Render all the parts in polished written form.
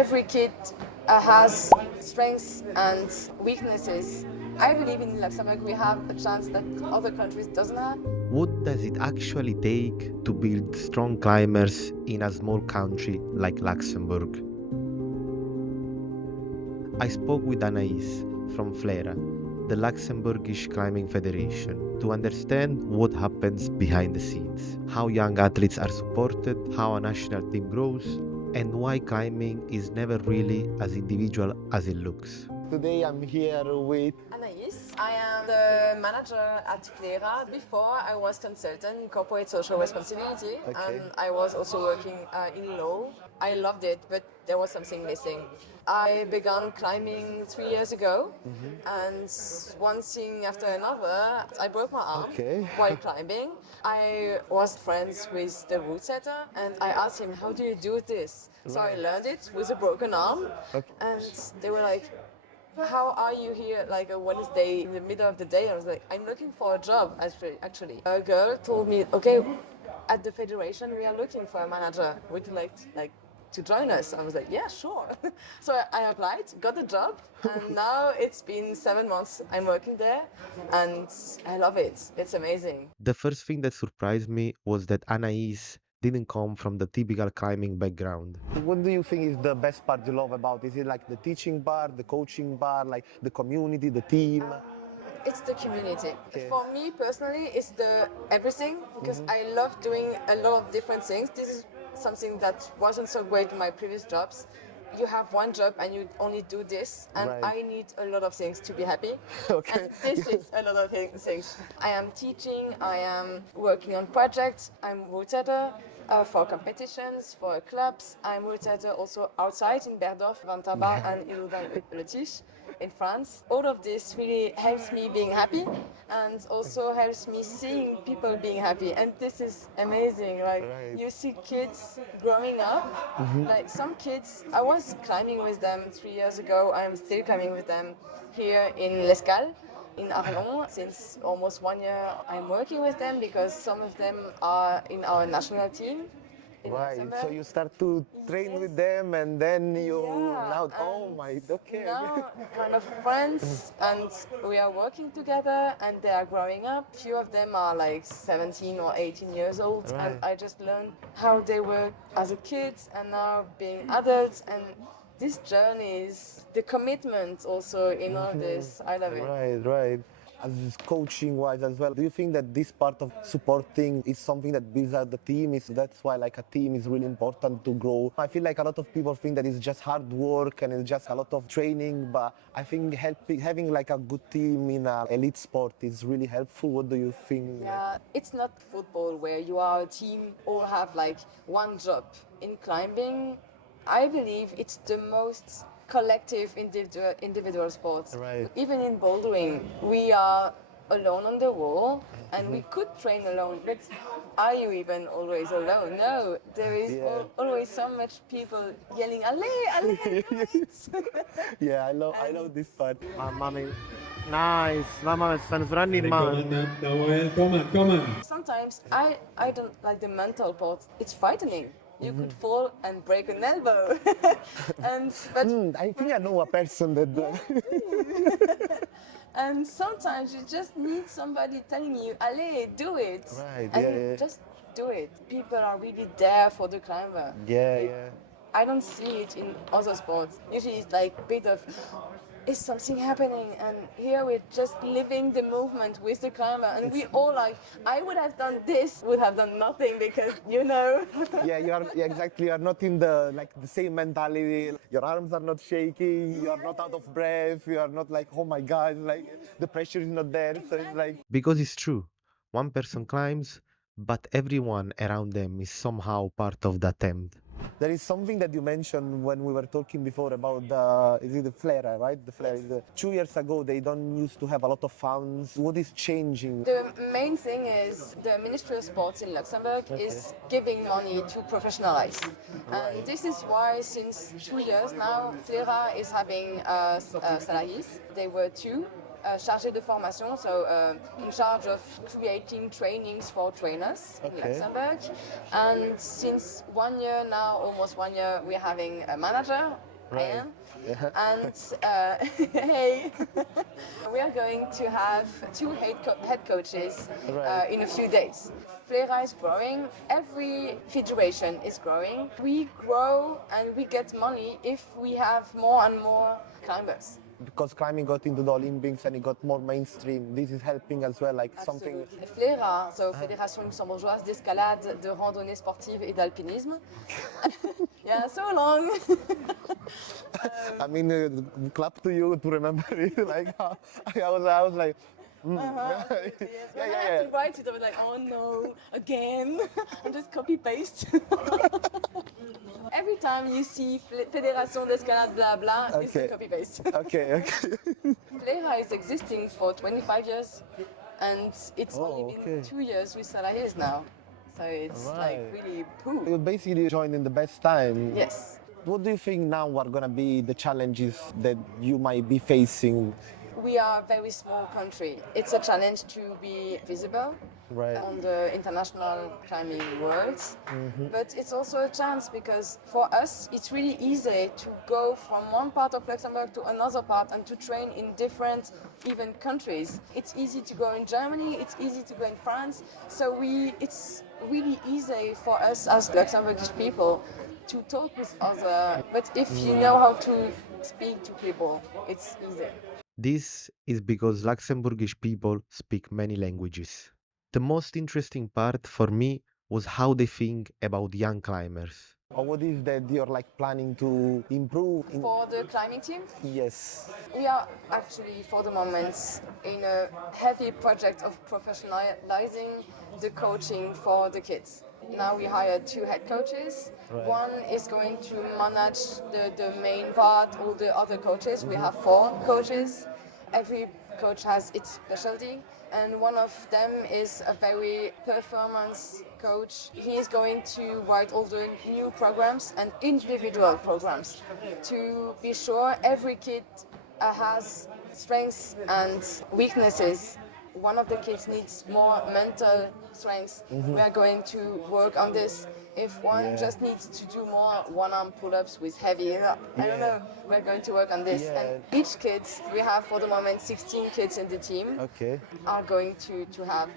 every kid has strengths and weaknesses. I believe in Luxembourg we have a chance that other countries doesn't have. What does it actually take to build strong climbers in a small country like Luxembourg? I spoke with Anaïs from FLERA, the Luxembourgish Climbing Federation, to understand what happens behind the scenes, how young athletes are supported, how a national team grows, and why climbing is never really as individual as it looks. Today I'm here with Anaïs. I am the manager at FLERA. Before I was consultant in corporate social responsibility, and I was also working in law. I loved it, but there was something missing. I began climbing 3 years ago, and one thing after another, I broke my arm while climbing. I was friends with the Routesetter, and I asked him, how do you do this? So I learned it with a broken arm, and they were like, how are you here like a Wednesday in the middle of the day? I was like, I'm looking for a job actually. A girl told me, okay, at the federation we are looking for a manager. Would you like to join us? I was like, yeah, sure. So I applied, got a job, and now it's been 7 months I'm working there, and I love it. It's amazing. The first thing that surprised me was that Anaïs didn't come from the typical climbing background. what do you think is the best part you love about it? Is it like the teaching part, the coaching part, like the community, the team? It's the community. For me personally, it's the everything, because I love doing a lot of different things. This is something that wasn't so great in my previous jobs. You have one job and you only do this, and I need a lot of things to be happy. And this is a lot of things. I am teaching, I am working on projects, I'm routesetter for competitions, for clubs. I'm routesetter also outside in Berdorf, Vantabar and Illoudun-le-Tiche in France. All of this really helps me being happy, and also helps me seeing people being happy, and this is amazing. Like you see kids growing up, like some kids, I was climbing with them 3 years ago. I'm still climbing with them here in L'Escale in Arlon. Since almost 1 year I'm working with them, because some of them are in our national team. So you start to train with them, and then you now, now kind of friends, and we are working together, and they are growing up. Few of them are like 17 or 18 years old, and I just learned how they were as a kid and now being adults, and this journey is the commitment also in all this. I love it. Right. As coaching wise as well, do you think that this part of supporting is something that builds out the team? That's why like a team is really important to grow. I feel like a lot of people think that it's just hard work and it's just a lot of training, but I think having like a good team in an elite sport is really helpful. What do you think? Yeah, it's not football where you are a team, all have like one job. In climbing, I believe it's the most collective individual sports. Even in bouldering, we are alone on the wall, and we could train alone, but are you even always alone? No, there is always so much people yelling, allez, allez, Yeah, I love this part. Mommy. Nice. Mama, it's running, man. Come on. Sometimes I don't like the mental part. It's frightening. You could fall and break an elbow. But I think I know a person that and sometimes you just need somebody telling you, allez, do it. Just do it. People are really there for the climber. I don't see it in other sports. Usually it's like a bit of, is something happening? And here we're just living the movement with the climber, and we all like, I would have done this, would have done nothing, because exactly. You are not in the same mentality. Your arms are not shaking. You are not out of breath. You are not like, oh my God, like the pressure is not there. So it's like, because it's true, one person climbs, but everyone around them is somehow part of the attempt. there is something that you mentioned when we were talking before about the FLERA, right? The FLERA. 2 years ago, they don't used to have a lot of funds. What is changing? The main thing is the Ministry of Sports in Luxembourg is giving money to professionalize. And this is why since 2 years now, FLERA is having salariés. They were two. Chargé de formation, so in charge of creating trainings for trainers in Luxembourg. And since 1 year now, almost 1 year, we're having a manager I am. Yeah. And hey, we are going to have two head coaches Right. in a few days. FLERA is growing, every federation is growing. We grow and we get money if we have more and more climbers. Because climbing got into the Olympics and it got more mainstream, this is helping as well, like something. Absolutely. FLERA, so Fédération Luxembourgeoise d'escalade, de randonnée sportive et d'alpinisme. Yeah, so long. I mean, clap to you to remember it. Like, I was like, Yes, when I had to write it, I was like, oh no, again. I'm just copy paste. Every time you see Fédération d'escalade blah blah, it's a Okay. copy paste. okay. FLERA is existing for 25 years, and it's only been okay. 2 years with salariés now. So it's like Right. really poo. You basically joined in the best time. Yes. What do you think now are gonna be the challenges that you might be facing? We are a very small country. It's a challenge to be visible Right. on the international climbing world. But it's also a chance because for us, it's really easy to go from one part of Luxembourg to another part and to train in different even countries. It's easy to go in Germany, it's easy to go in France. So it's really easy for us as Luxembourgish people to talk with other. But if you know how to speak to people, it's easy. This is because Luxembourgish people speak many languages. The most interesting part for me was how they think about young climbers. Or what is that you're like planning to improve? For the climbing team, Yes. we are actually for the moment in a heavy project of professionalizing the coaching for the kids. Now we hired two head coaches. Right. One is going to manage the main part, all the other coaches. We have 4 coaches. Every coach has its specialty, and one of them is a very performance coach. He is going to write all the new programs and individual programs to be sure every kid has strengths and weaknesses. One of the kids needs more mental strength. We are going to work on this. If one just needs to do more one-arm pull-ups with heavy, I don't know, we're going to work on this. Yeah. And each kid, we have for the moment 16 kids in the team, Okay. are going to have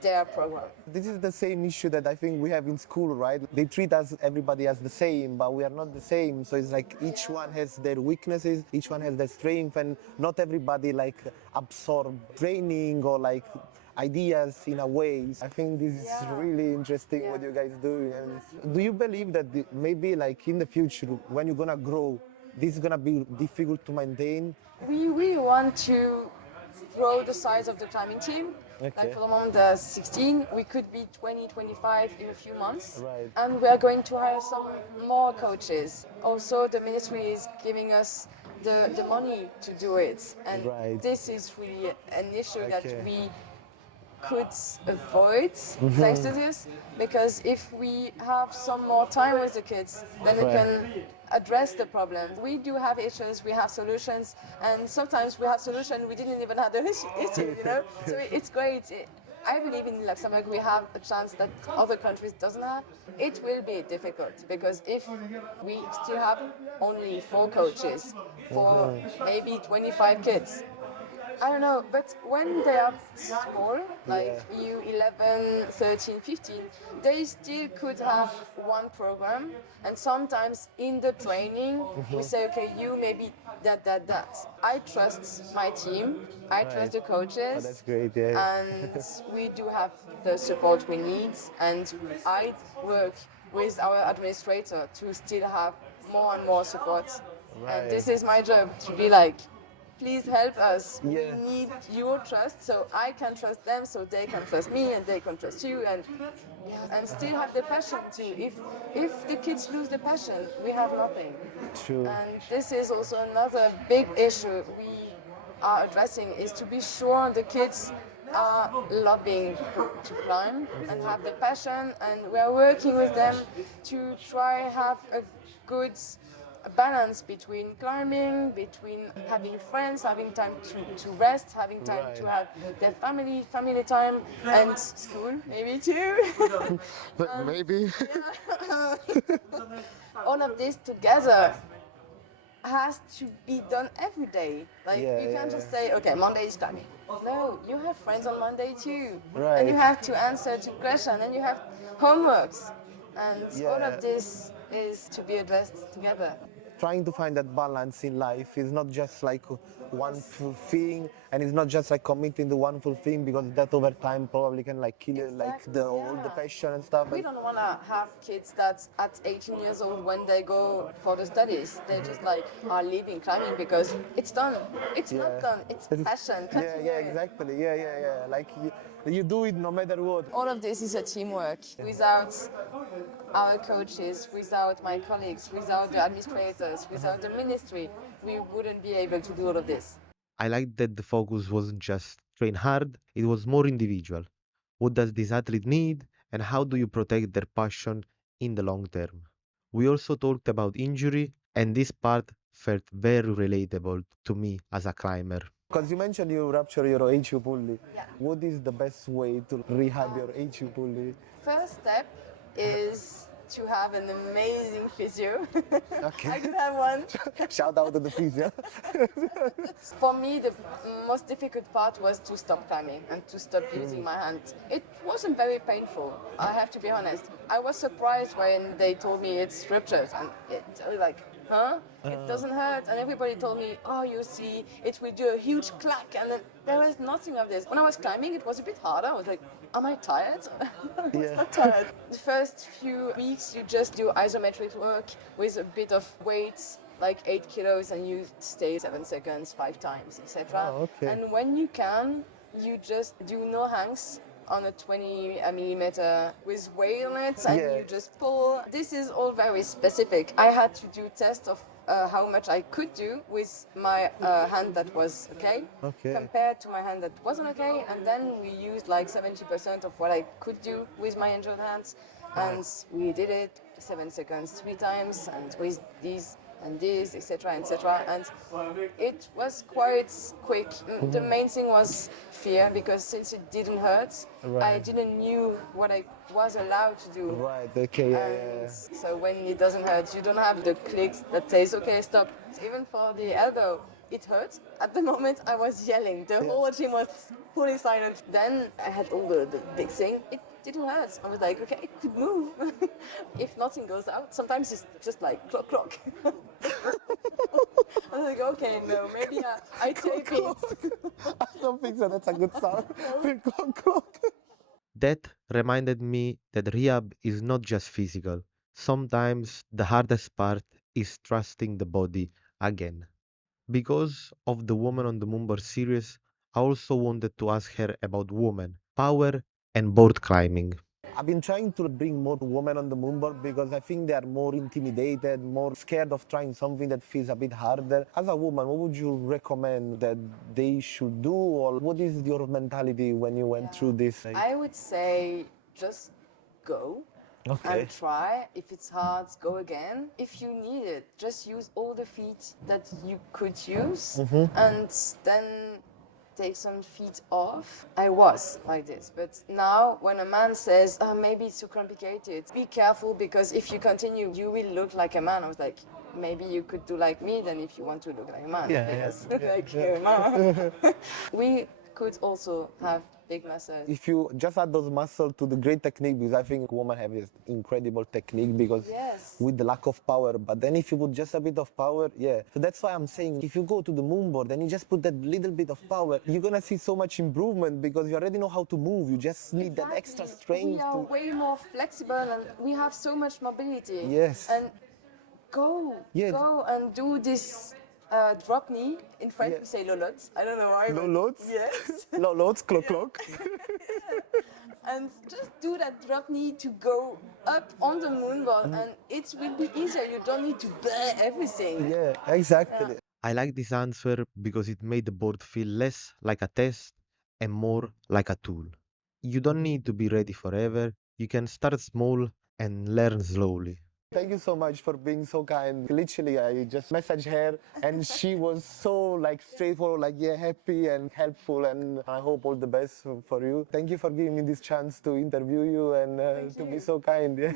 their program. This is the same issue that I think we have in school, right? They treat us everybody as the same, but we are not the same. So it's like each one has their weaknesses, each one has their strength, and not everybody like absorb training or like ideas in a way. I think this is really interesting what you guys do. And do you believe that maybe like in the future, when you're gonna grow, this is gonna be difficult to maintain? We really want to grow the size of the climbing team. Okay. Like for the moment, there's 16. We could be 20, 25 in a few months. Right. And we are going to hire some more coaches. Also, the ministry is giving us the money to do it. And Right. this is really an issue Okay. that we could avoid thanks to this, because if we have some more time with the kids, then we can address the problem. We do have issues, we have solutions, and sometimes we have solutions we didn't even have the issue, you know? So it's great. I believe in Luxembourg we have a chance that other countries doesn't have. It will be difficult because if we still have only 4 coaches for maybe 25 kids, I don't know, but when they are small, like you 11, 13, 15, they still could have one program, and sometimes in the training we say, okay, you maybe that. I trust my team, I trust the coaches, That's great, yeah. and we do have the support we need, and I work with our administrator to still have more and more support. And this is my job, to be like, please help us. Yeah. We need your trust, so I can trust them, so they can trust me, and they can trust you, and still have the passion too. If the kids lose the passion, we have nothing. True. And this is also another big issue we are addressing, is to be sure the kids are loving to climb and have the passion, and we are working with them to try have a good balance between climbing, between having friends, having time to rest, having time to have their family time, and school maybe too. But maybe. All of this together has to be done every day. Like you can't just say, okay, Monday is climbing. No, you have friends on Monday too. Right. And you have to answer to questions and you have homeworks. And all of this is to be addressed together. Trying to find that balance in life is not just like one full thing, and it's not just like committing to one full thing, because that over time probably can like kill you, like all the passion and stuff. We don't want to have kids that at 18 years old, when they go for the studies, they just like are leaving climbing because it's done. It's not done. It's passion. Exactly. Like you do it no matter what. All of this is a teamwork. Without our coaches, without my colleagues, without the administrators, without the ministry, we wouldn't be able to do all of this. I like that the focus wasn't just train hard, it was more individual. What does this athlete need, and how do you protect their passion in the long term? We also talked about injury, and this part felt very relatable to me as a climber. Because you mentioned you rupture your HU pulley. What is the best way to rehab your HU pulley? First step is to have an amazing physio. Okay. I could have one. Shout out to the physio. For me, the most difficult part was to stop climbing and to stop using my hand. It wasn't very painful, I have to be honest. I was surprised when they told me it's ruptured, and I was like, huh? It doesn't hurt. And everybody told me, oh, you see, it will do a huge clack. And then there was nothing of this. When I was climbing, it was a bit harder. I was like, am I tired? I was not tired. The first few weeks, you just do isometric work with a bit of weights, like 8 kilos, and you stay 7 seconds, 5 times, etc. Oh, okay. And when you can, you just do no hangs on a 20 millimeter with weight on it, and you just pull. This is all very specific. I had to do tests of how much I could do with my hand that was okay, compared to my hand that wasn't okay, and then we used like 70% of what I could do with my injured hands, and we did it 7 seconds 3 times, and with these and this, etc., etc. And it was quite quick. The main thing was fear, because since it didn't hurt, I didn't knew what I was allowed to do. Right, okay, So when it doesn't hurt, you don't have the clicks that says, okay, stop. Even for the elbow, it hurt. At the moment, I was yelling. The whole gym was fully silent. Then I had all the big thing. It didn't hurt. I was like, okay, it could move. If nothing goes out, sometimes it's just like clock, clock. I was like, okay, no, maybe I take it. I don't think so. That's a good sound. Clock, clock. That reminded me that rehab is not just physical. Sometimes the hardest part is trusting the body again. Because of the Woman on the MoonBoard series, I also wanted to ask her about women, power, and board climbing. I've been trying to bring more women on the MoonBoard because I think they are more intimidated, more scared of trying something that feels a bit harder. As a woman, what would you recommend that they should do, or what is your mentality when you went through this? I would say just go. And try. If it's hard, go again. If you need it, just use all the feet that you could use, and then take some feet off. I was like this, but now when a man says, oh, maybe it's too complicated, be careful, because if you continue, you will look like a man. I was like, maybe you could do like me then if you want to look like a man. A man. We could also have big muscles. If you just add those muscles to the great technique, because I think women have this incredible technique because with the lack of power, but then if you put just a bit of power, So that's why I'm saying, if you go to the MoonBoard and you just put that little bit of power, you're gonna see so much improvement because you already know how to move. You just need that extra strength. We are way more flexible and we have so much mobility. Yes. And go and do this drop knee. In French we say lolotte. I don't know why. Lolotte? Yes. Lolotte, clock, clock. And just do that drop knee to go up on the MoonBoard, and it will be easier. You don't need to bear everything. Yeah, exactly. I like this answer because it made the board feel less like a test and more like a tool. You don't need to be ready forever. You can start small and learn slowly. Thank you so much for being so kind. Literally, I just messaged her and she was so straightforward, happy and helpful, and I hope all the best for you. Thank you for giving me this chance to interview you and to be so kind.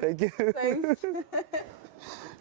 Thank you. Thanks.